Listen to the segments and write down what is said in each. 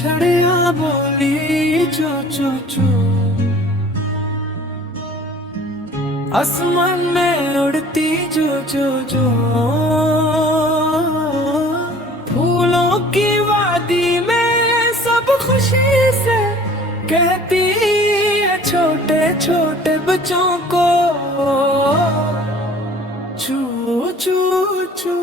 छड़िया बोली चो चो चो, आसमान में उड़ती जो जो जो, फूलों की वादी में सब खुशी से कहती है छोटे छोटे बच्चों को चू चू चू।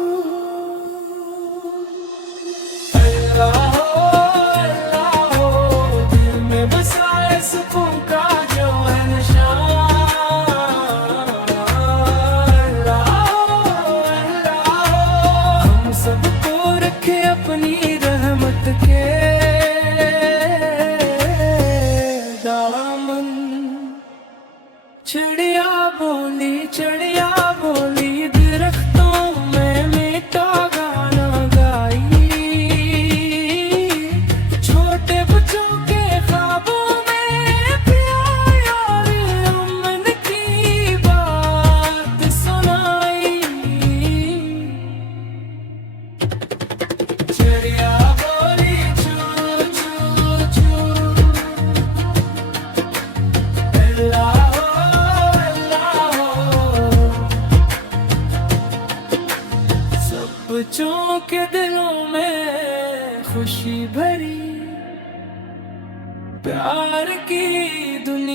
अपनी रहमत के दामन, चिड़िया बोली दरख्तों में मीठा गाना गाई, छोटे बच्चों के ख्वाबों में प्यार और अमन की बात सुनाई। चिड़िया बोली चू चू चू, अल्लाह अल्लाह। सब बच्चों के दिलों में खुशी भरी प्यार की दुनिया।